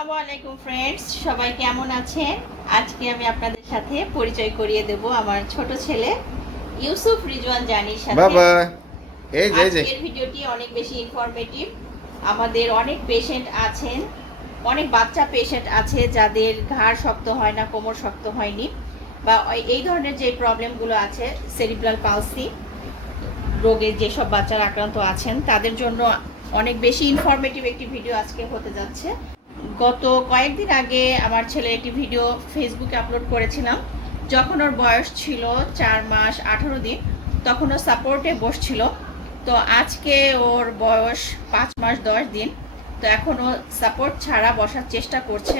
আসসালামু আলাইকুম ফ্রেন্ডস সবাই কেমন আছেন? আজকে আমি আপনাদের সাথে পরিচয় করিয়ে দেব আমার ছোট ছেলে ইউসুফ রিজওয়ান জানির সাথে। বাবা এই যে আজকের ভিডিওটি অনেক বেশি ইনফরমেটিভ আমাদের অনেক পেশেন্ট আছেন অনেক বাচ্চা পেশেন্ট আছে যাদের ঘাড় শক্ত হয় না কোমর শক্ত হয়নি বা এই ধরনের যে প্রবলেমগুলো আছে সেরিব্রাল পালসি রোগে যেসব বাচ্চারা আক্রান্ত আছেন তাদের জন্য অনেক বেশি ইনফরমেটিভ একটি ভিডিও আজকে হতে যাচ্ছে। গত কয়েকদিন আগে আমার ছেলে একটি ভিডিও ফেসবুকে আপলোড করেছিলাম। যখন ওর বয়স ছিল চার মাস আঠারো দিন, তখন ও সাপোর্টে বসছিল। তো আজকে ওর বয়স পাঁচ মাস দশ দিন, তো এখন ও সাপোর্ট ছাড়া বসার চেষ্টা করছে।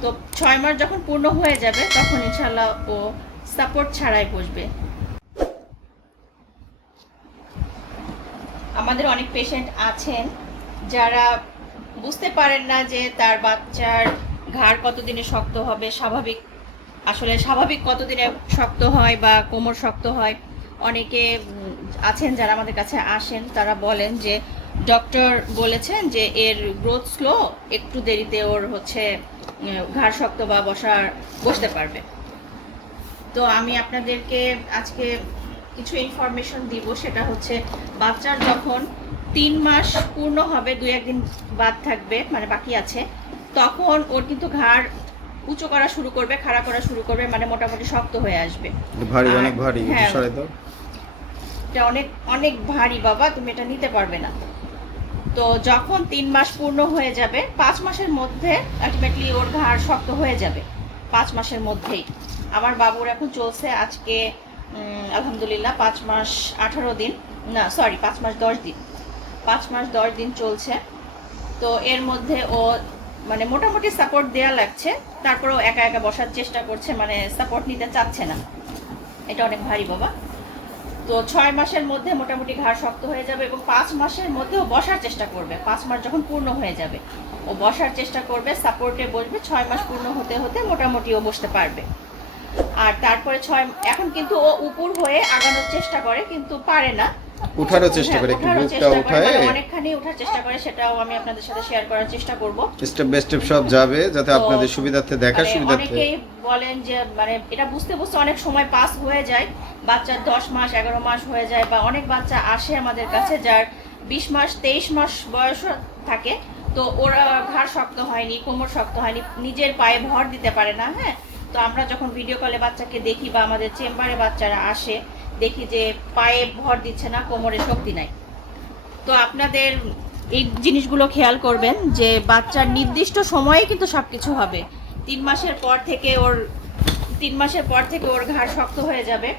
তো ছয় মাস যখন পূর্ণ হয়ে যাবে, তখন ইনশাল্লাহ ও সাপোর্ট ছাড়াই বসবে। আমাদের অনেক পেশেন্ট আছেন যারা বুঝতে পারেন না যে তার বাচ্চার ঘাড় কতদিনে শক্ত হবে, স্বাভাবিক, আসলে স্বাভাবিক কতদিনে শক্ত হয় বা কোমর শক্ত হয়। অনেকে আছেন যারা আমাদের কাছে আসেন, তারা বলেন যে ডক্টর বলেছেন যে এর গ্রোথ স্লো, একটু দেরিতে ওর হচ্ছে ঘাড় শক্ত বা বসার, বসতে পারবে। তো আমি আপনাদেরকে আজকে কিছু ইনফরমেশন দিব, সেটা হচ্ছে বাচ্চার যখন তিন মাস পূর্ণ হবে দুই একদিন বাদ থাকবে মানে বাকি আছে। তখন ওর কিন্তু ঘাড় উঁচু করা শুরু করবে খাড়া করা শুরু করবে মানে মোটামুটি শক্ত হয়ে আসবে। ভারী অনেক ভারী হ্যাঁ। এটা অনেক অনেক ভারী বাবা তুমি এটা নিতে পারবে না। তো যখন তিন মাস পূর্ণ হয়ে যাবে পাঁচ মাসের মধ্যে আলটিমেটলি ওর ঘাড় শক্ত হয়ে যাবে পাঁচ মাসের মধ্যেই। আমার বাবুর এখন চলছে আজকে আলহামদুলিল্লাহ পাঁচ মাস আঠারো দিন না সরি পাঁচ মাস দশ দিন। পাঁচ মাস, দশ দিন চলছে। তো এর মধ্যে ও মানে মোটামুটি সাপোর্ট দেয়া লাগছে। তারপরেও একা একা বসার চেষ্টা করছে মানে সাপোর্ট নিতে চাচ্ছে না। এটা অনেক ভারী বাবা। তো ছয় মাসের মধ্যে মোটামুটি ঘাড় শক্ত হয়ে যাবে এবং পাঁচ মাসের মধ্যেও বসার চেষ্টা করবে। পাঁচ মাস যখন পূর্ণ হয়ে যাবে, ও বসার চেষ্টা করবে সাপোর্টে বসবে, ছয় মাস পূর্ণ হতে হতে মোটামুটি ও বসতে পারবে। আর তারপরে ছয়, এখন কিন্তু ও উপর হয়ে আগানোর চেষ্টা করে, কিন্তু পারে না। উঠারও চেষ্টা করে একটু বুকটা উঠায়। মানে অনেকখানি ওঠার চেষ্টা করে সেটাও আমি আপনাদের সাথে শেয়ার করার চেষ্টা করব। স্টেপ বাই স্টেপ সব যাবে যাতে আপনাদের সুবিধার্থে মানে সুবিধার্থে। অনেকেই বলেন যে মানে এটা বুঝতে বুঝতে অনেক সময় পাস হয়ে যায়। বাচ্চার দশ মাস এগারো মাস হয়ে যায় বা অনেক বাচ্চা আসে আমাদের কাছে যার বিশ মাস তেইশ মাস বয়স থাকে। তো ওরা ঘাড় শক্ত হয়নি কোমর শক্ত হয়নি নিজের পায়ে ভর দিতে পারে না হ্যাঁ? তো আমরা যখন ভিডিও কলে বাচ্চাকে দেখি বা আমাদের চেম্বারে বাচ্চারা আসে দেখি যে পায়ে ভর দিচ্ছে না কোমরে শক্তি নাই। তো আপনাদের এই জিনিসগুলো খেয়াল করবেন যে বাচ্চার নির্দিষ্ট সময়ে কিন্তু সব কিছু হবে। তিন মাসের পর থেকে ওর তিন মাসের পর থেকে ওর ঘাড় শক্ত হয়ে যাবে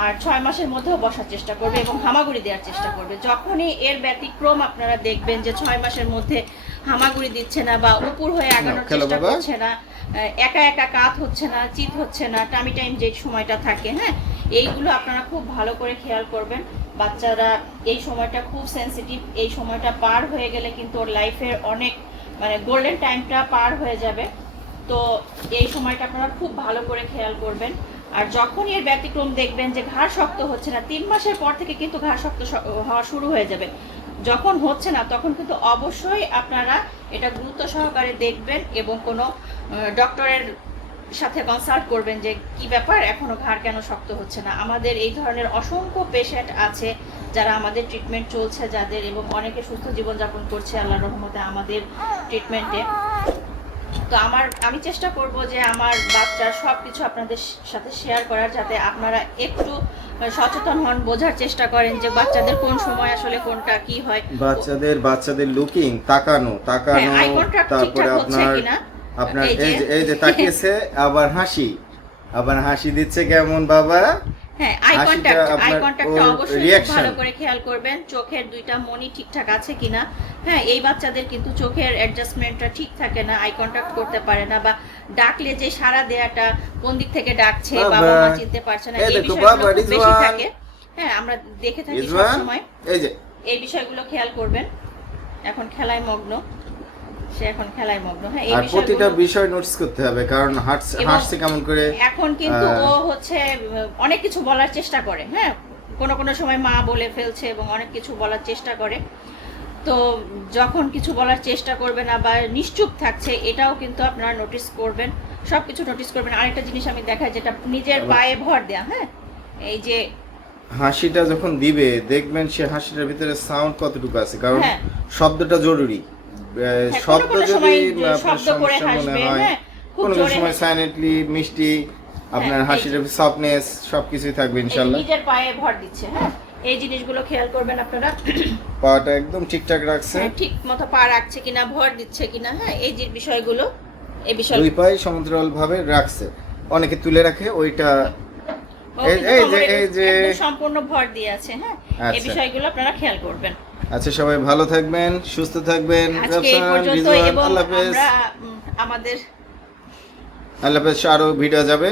আর ছয় মাসের মধ্যেও বসার চেষ্টা করবে এবং হামাগুড়ি দেওয়ার চেষ্টা করবে। যখনই এর ব্যতিক্রম আপনারা দেখবেন যে ছয় মাসের মধ্যে হামাগুড়ি দিচ্ছে না বা উপর হয়ে আগানোর চেষ্টা করছে না একা একা কাত হচ্ছে না চিত হচ্ছে না টামি টাইম যে সময়টা থাকে হ্যাঁ এইগুলো আপনারা খুব ভালো করে খেয়াল করবেন। বাচ্চারা এই সময়টা খুব সেনসিটিভ এই সময়টা পার হয়ে গেলে কিন্তু ওর লাইফের অনেক মানে গোল্ডেন টাইমটা পার হয়ে যাবে। তো এই সময়টা আপনারা খুব ভালো করে খেয়াল করবেন। আর যখন এর ব্যতিক্রম দেখবেন যে ঘাড় শক্ত হচ্ছে না, তিন মাসের পর থেকে কিন্তু ঘাড় শক্ত হওয়া শুরু হয়ে যাবে। যখন হচ্ছে না, তখন কিন্তু অবশ্যই আপনারা এটা গুরুত্ব সহকারে দেখবেন এবং কোনো ডক্টরের সাথে কনসাল্ট করবেন যে কি ব্যাপার এখনও ঘাড় কেন শক্ত হচ্ছে না? আমাদের এই ধরনের অসংখ্য পেশেন্ট আছে যারা আমাদের ট্রিটমেন্ট চলছে যাদের এবং অনেকে সুস্থ জীবনযাপন করছে আল্লাহ রহমতে আমাদের ট্রিটমেন্টে তো আমার আমি চেষ্টা করব যে আমার বাচ্চার সব কিছু আপনাদের সাথে শেয়ার করার যাতে আপনারা একটু সচেতন হন বোঝার চেষ্টা করেন যে বাচ্চাদের কোন সময় আসলে কোনটা কি হয়। বাচ্চাদের বাচ্চাদের লুকিং তাকানো তাকানো হ্যাঁ, তারপরে ঠিকঠাক হচ্ছে আপনার কিনা? আপনার এই যে- এই যে তাকিয়েছে আবার হাসি। আবার হাসি দিচ্ছে কেমন বাবা? হ্যাঁ আই হাসিটা কন্ট্যাক্ট আই আপনার অবশ্যই ভালো করে খেয়াল করবেন চোখের দুইটা মনি ঠিকঠাক আছে কিনা। হ্যাঁ এই বাচ্চাদের কিন্তু চোখের অ্যাডজাস্টমেন্টটা ঠিক থাকে না আই কন্ট্যাক্ট করতে পারে না বা ডাকলে যে সারা দেয়াটা কোন দিক থেকে ডাকছে বাবা। মা চিনতে পারছে না এই এই বিষয়গুলো বেশি থাকে। হ্যাঁ আমরা দেখে থাকি যে। এই বিষয়গুলো খেয়াল করবেন। এখন খেলায় মগ্ন। সে এখন খেলায় মগ্ন। হ্যাঁ এই প্রতিটা বিষয় নোটিস করতে হবে কারণ হাসছে কেমন করে এখন কিন্তু ও হচ্ছে অনেক কিছু বলার চেষ্টা করে হ্যাঁ? কোনো কোনো সময় মা বলে ফেলছে এবং অনেক কিছু বলার চেষ্টা করে। তো যখন কিছু বলার চেষ্টা করবে না বা নিশ্চুপ থাকছে এটাও কিন্তু আপনারা নোটিস করবেন। সব কিছু নোটিস করবেন। আরেকটা জিনিস আমি দেখাই যেটা নিজের পায়ে ভর দেয়া হ্যাঁ? এই যে হাসিটা যখন দিবে দেখবেন সে হাসিটার ভিতরে সাউন্ড কতটুকু আছে কারণ হ্যাঁ। শব্দটা জরুরি। শব্দ কোনো কোনো যদি আপনার সমস্যা মনে হয় হ্যাঁ, কোনো কোনো সময় সাইলেন্টলি মিষ্টি আপনার হ্যাঁ, হাসির সফটনেস সবকিছুই থাকবে এই ইনশাল্লাহ। নিজের পায়ে ভর দিচ্ছে হ্যাঁ এই জিনিসগুলো খেয়াল করবেন আপনারা। পাটা একদম ঠিকঠাক রাখছে। হ্যাঁ, ঠিক মতো পা রাখছে কিনা ভর দিচ্ছে কিনা হ্যাঁ এই যে বিষয়গুলো এই বিষয় দুই পায়ে সমান্তরাল ভাবে রাখছে। অনেকে তুলে রাখে ওইটা এই- যে- এই যে- সম্পূর্ণ ভর দিয়ে আছে হ্যাঁ এই আচ্ছা। বিষয়গুলো আপনারা খেয়াল করবেন। আচ্ছা সবাই ভালো থাকবেন সুস্থ থাকবেন। আল্লাহ হাফেজ। আমাদের আল্লাহ হাফেজ আরও ভিডিও যাবে।